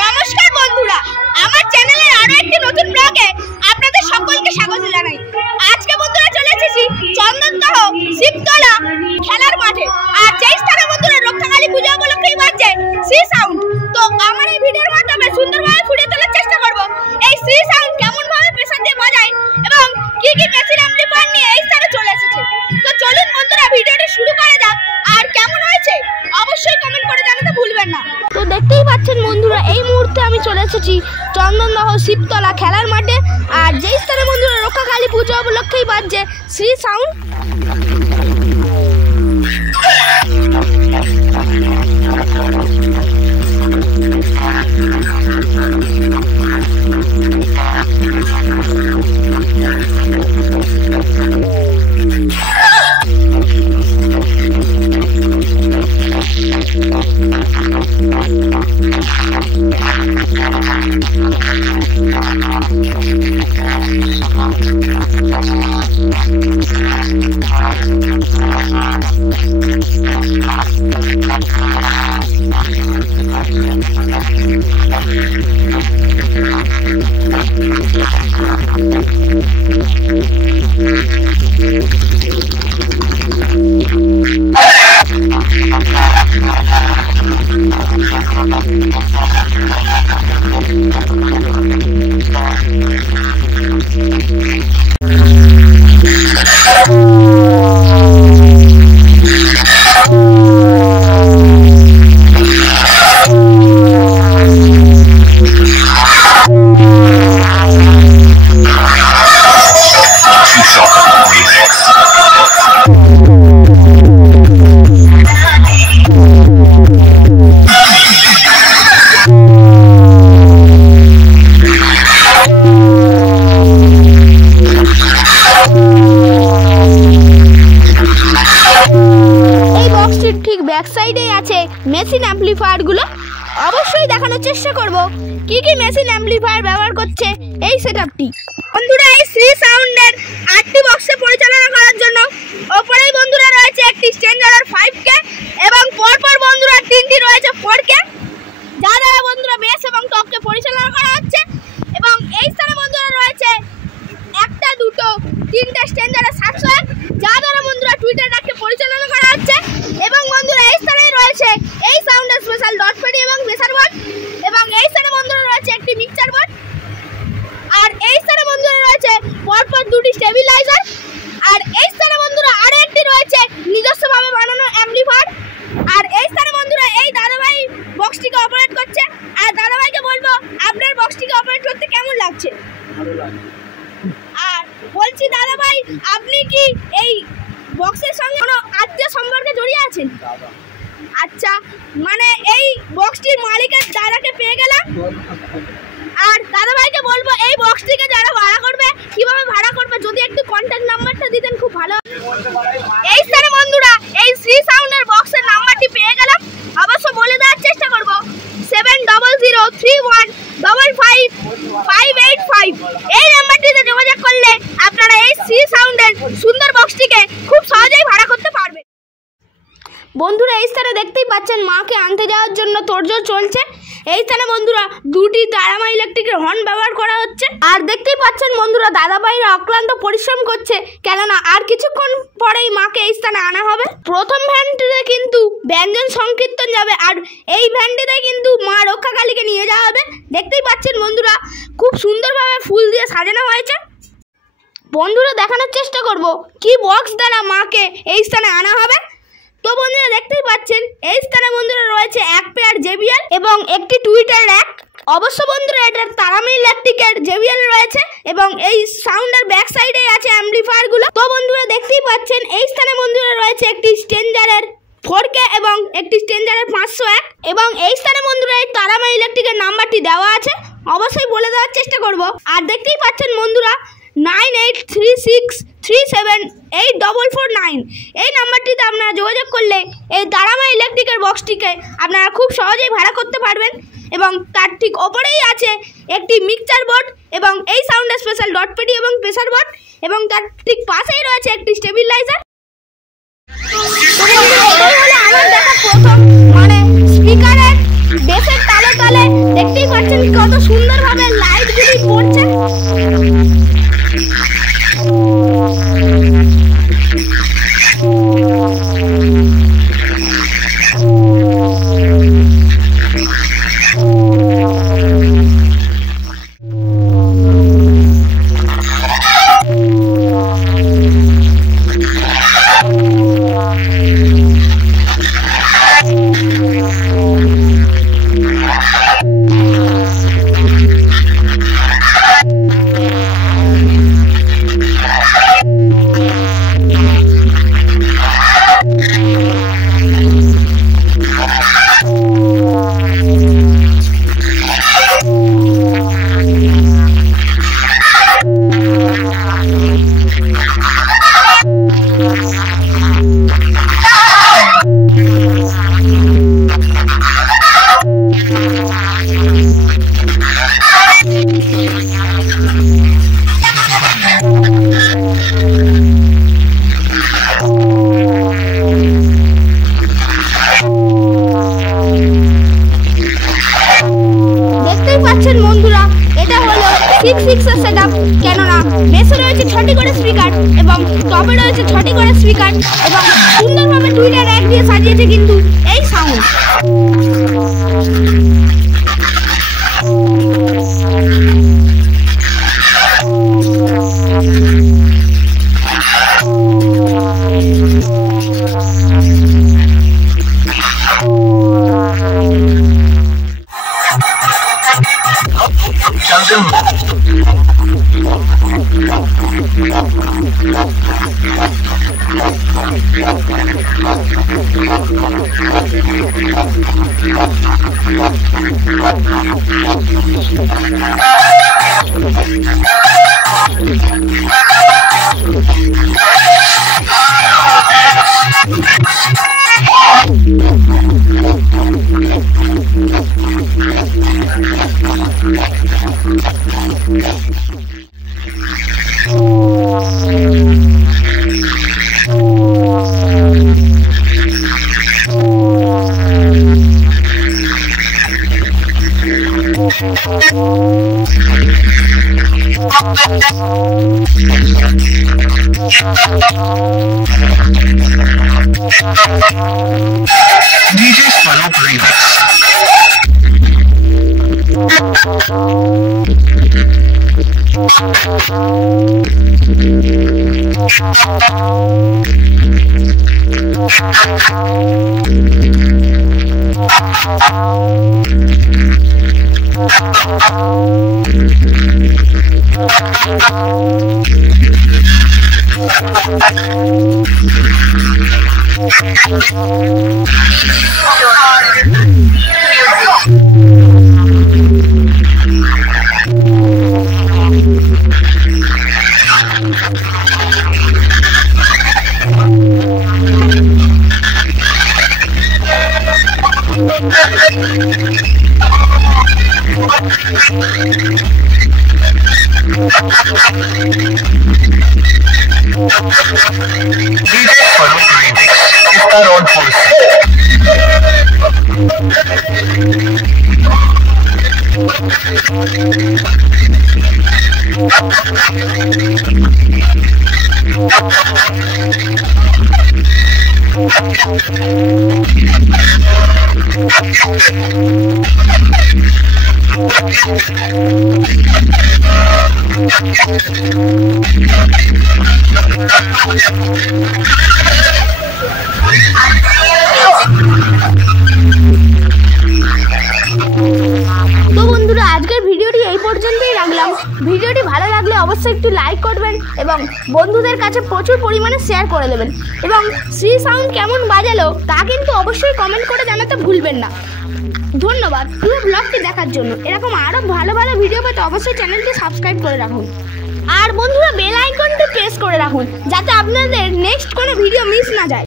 নমস্কার বন্ধুরা, আমার চ্যানেলের আরো একটি নতুন ব্লগে আপনাদের সকলকে স্বাগত জানাই। আজকে বন্ধুরা চলে এসেছি চন্দনদহ শিবতলা খেলার মাঠে। আর যেই স্থানে বন্ধুরা রক্ষাকালী পূজা উপলক্ষেই বাজছে সি সাউন্ড। তো আমার এই ভিডিওর মাধ্যমে সুন্দরভাবে ফুটিয়ে তোলার চেষ্টা করব এই সি সাউন্ড কেমন ভাবে প্রেসার দিয়ে বাজায় এবং কি কি মেশিন অ্যাম্পলিফায়ার নিয়ে এই স্থানে চলে এসেছে। তো চলুন বন্ধুরা ভিডিওটি শুরু করা যাক। আর কেমন হয়েছে অবশ্যই কমেন্ট করে জানাতে ভুলবেন না। তো দেখতেই পাচ্ছেন বন্ধুরা, এই মুহূর্তে আমি চলে এসেছি চন্দনদহ শিবতলা খেলার মাঠে। আর যেই স্থানে বন্ধুরা রক্ষাকালী পূজা উপলক্ষেই বাজছে শ্রী সাউন্ড। ঠিক ব্যাক সাইডে আছে মেশিন অ্যাম্পলিফায়ার গুলো। অবশ্যই দেখানোর চেষ্টা করব কি কি মেশিন অ্যাম্পলিফায়ার ব্যবহার করছে এই সেটআপটি। বন্ধুরা এই সি সাউন্ডের 8টি বক্সে পরিচালনা করার জন্য ওপরেই বন্ধুরা রয়েছে একটি স্ট্যান্ডার্ড 5K এবং পরপর বন্ধুরা 3টি রয়েছে 4K, যা দ্বারা বন্ধুরা বেস এবং টপকে পরিচালনা করা হচ্ছে। এবং এই স্থানে বন্ধুরা রয়েছে একটা, দুটো, তিনটে স্ট্যান্ডার্ড 701, যা দ্বারা বন্ধুরা টুইটারটাকে পরিচালনা করা হচ্ছে। এবং বন্ধুরা এই স্থানে রয়েছে এই সাউন্ডের স্পেশাল ডট পেডি এবং প্রেসার বোর্ড। এবং এই স্থানে বন্ধুরা রয়েছে একটি মিক্সচার বোর্ড। আর এই স্থানে বন্ধুরা রয়েছে পরপর দুটি স্টেবিলাইজার। আর এই স্থানে বন্ধুরা আরো একটি রয়েছে নিজস্বভাবে বানানো অ্যাম্পলিফায়ার। আর এই স্থানে বন্ধুরা এই দাদাভাই বক্সটিকে অপারেট করছে। আর দাদাভাইকে বলবো আপনার বক্সটিকে অপারেট করতে কেমন লাগছে। আর বলছি দাদাভাই, আপনি কি এই বক্সের সঙ্গে কোনো আত্মীয় সম্পর্কে জড়িয়ে আছেন? আচ্ছা, মানে এই বক্সটির মালিকের দাদাকে পেয়ে গেলাম। আর দাদাভাইকে বলবো এই বক্সটিকে যারা ভাড়া করবে কিভাবে ভাড়া করবে যদি একটু কন্ট্যাক্ট নাম্বারটা দিতেন খুব ভালো। এই স্থানে বন্ধুরা এই সি সাউন্ডের বক্সের নাম্বারটি পেয়ে গেলাম। অবশ্য বলে দেওয়ার চেষ্টা করব 7003155585। এই নাম্বারটিতে যোগাযোগ করলে আপনারা এই সি সাউন্ডের সুন্দর বক্সটিকে খুব সহজেই ভাড়া করতে পারবেন। বন্ধুরা এই স্থানে দেখতেই পাচ্ছেন মাকে আনতে যাওয়ার জন্য তোড়জোড় চলছে। এই স্থানে বন্ধুরা দুটি তারামা ইলেকট্রিকের হর্ন ব্যবহার করা হচ্ছে। আর দেখতেই পাচ্ছেন বন্ধুরা দাদাভাইরা অক্লান্ত পরিশ্রম করছে, কেননা আর কিছুক্ষণ পরেই মাকে এই স্থানে আনা হবে। প্রথম ভ্যানটিতে কিন্তু ব্যঞ্জন সংকীর্তন যাবে, আর এই ভ্যানটিতে কিন্তু মা রক্ষাকালীকে নিয়ে যাওয়া হবে। দেখতেই পাচ্ছেন বন্ধুরা খুব সুন্দরভাবে ফুল দিয়ে সাজানো হয়েছে। বন্ধুরা দেখানোর চেষ্টা করব কি বক্স দ্বারা মাকে এই স্থানে আনা হবে। তো বন্ধুরা দেখতেই পাচ্ছেন এই স্থানে বন্ধুরা রয়েছে এক পেয়ার JBL এবং একটি টুইটার র্যাক। অবশ্য বন্ধুরা এটা তারামা ইলেকট্রিকের JBL রয়েছে এবং এই সাউন্ডের ব্যাক সাইডে আছে অ্যাম্পলিফায়ার গুলো। তো বন্ধুরা দেখতেই পাচ্ছেন এই স্থানে বন্ধুরা রয়েছে একটি স্ট্যান্ডার্ডের 4K এবং একটি স্ট্যান্ডার্ডের 501। এবং এই স্থানে বন্ধুরা এই তারামা ইলেকট্রিকের নাম্বারটি দেওয়া আছে, অবশ্যই বলে দেওয়ার চেষ্টা করব। আর দেখতেই পাচ্ছেন বন্ধুরা 9836378449 এই নাম্বারটিতে আপনারা যোগাযোগ করলে এই তারামা ইলেকট্রিকের বক্সটিকে আপনারা খুব সহজেই ভাড়া করতে পারবেন। এবং তার ঠিক ওপরেই আছে একটি মিক্সচার বোর্ড এবং এই সাউন্ডের স্পেশাল ডট পেডি এবং প্রেসার বোর্ড এবং তার ঠিক পাশেই রয়েছে একটি স্টেবিলাইজার। তো বন্ধুরা এটাই হলো আমার দেখা প্রথম মানে স্পিকারের বেসের তালে তালে দেখতেই পাচ্ছেন কত সুন্দরভাবে লাইটগুলি পড়ছে। বন্ধুরা এটা হলো 6-6 সেটআপ, কেননা বেসে রয়েছে 6টি করে স্পিকার এবং টপে রয়েছে 6টি করে স্পিকার এবং সুন্দরভাবে দুইটা র্যাক দিয়ে সাজিয়েছে কিন্তু এই sound. DJ Swaroop Remix. DJ Swaroop Remix. Star on Pulse. তো বন্ধুরা আজকের ভিডিওটি এই পর্যন্তই রাখলাম। ভিডিওটি ভালো লাগলে অবশ্যই একটু লাইক করবেন এবং বন্ধুদের কাছে প্রচুর পরিমাণে শেয়ার করে দেবেন এবং শ্রী সাউন্ড কেমন বাজালো তা কিন্তু অবশ্যই কমেন্ট করে জানাতে ভুলবেন না। ধন্যবাদ পুরো ব্লগটি দেখার জন্য। এরকম আরও ভালো ভালো ভিডিও পেতে অবশ্যই চ্যানেলটি সাবস্ক্রাইব করে রাখুন আর বন্ধুরা বেল আইকনটি প্রেস করে রাখুন যাতে আপনাদের নেক্সট কোনো ভিডিও মিস না যায়।